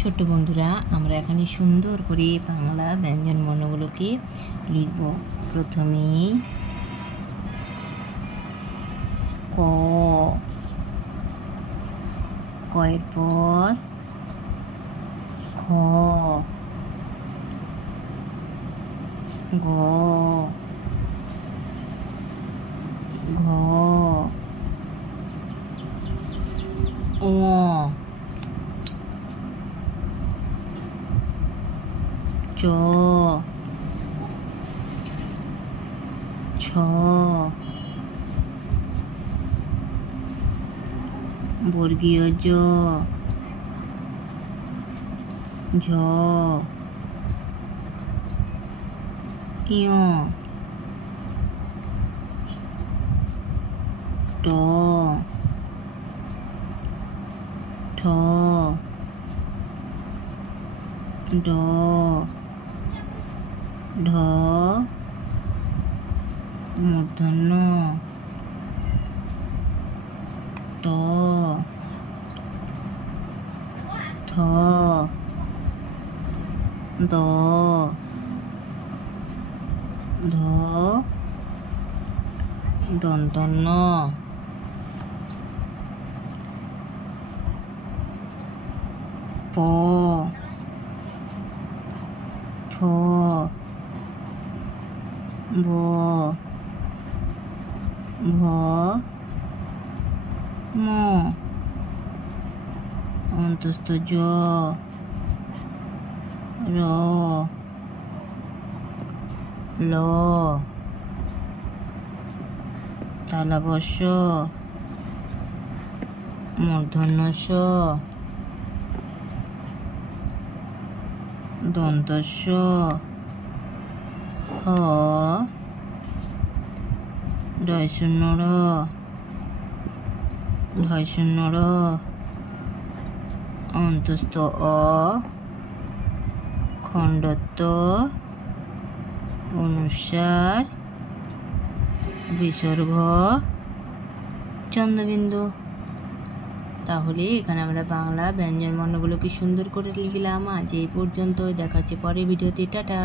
ছোট্ট বন্ধুরা, আমরা এখানে সুন্দর করে বাংলা ব্যঞ্জন বর্ণগুলোকে লিখব। প্রথমেই ক, কয়ের পর খ, গ, ঘ, ঙ, চ, ছ, বর্গীয় জ, ঝ, ঞ, ট, ঠ, ড, ঢ, মূর্ধন্য, ত, থ, দ, ধ, দন্ত ন, প, ফ, ব, ভ, ম, অন্তস্থ জ, র, ল, তালব্য শ, মূর্ধন্য ষ, দন্ত স, হ, ঢয় শূন্য র, ঢয় শূন্য র, অন্তস্থ অ, খণ্ডত্ব, অনুস্বার, বিসর্গ, চন্দ্রবিন্দু। তাহলে এখানে আমরা বাংলা ব্যঞ্জন বর্ণগুলোকে সুন্দর করে লিখলাম। আজ এই পর্যন্ত, দেখাচ্ছে পরের ভিডিওতে। টাটা।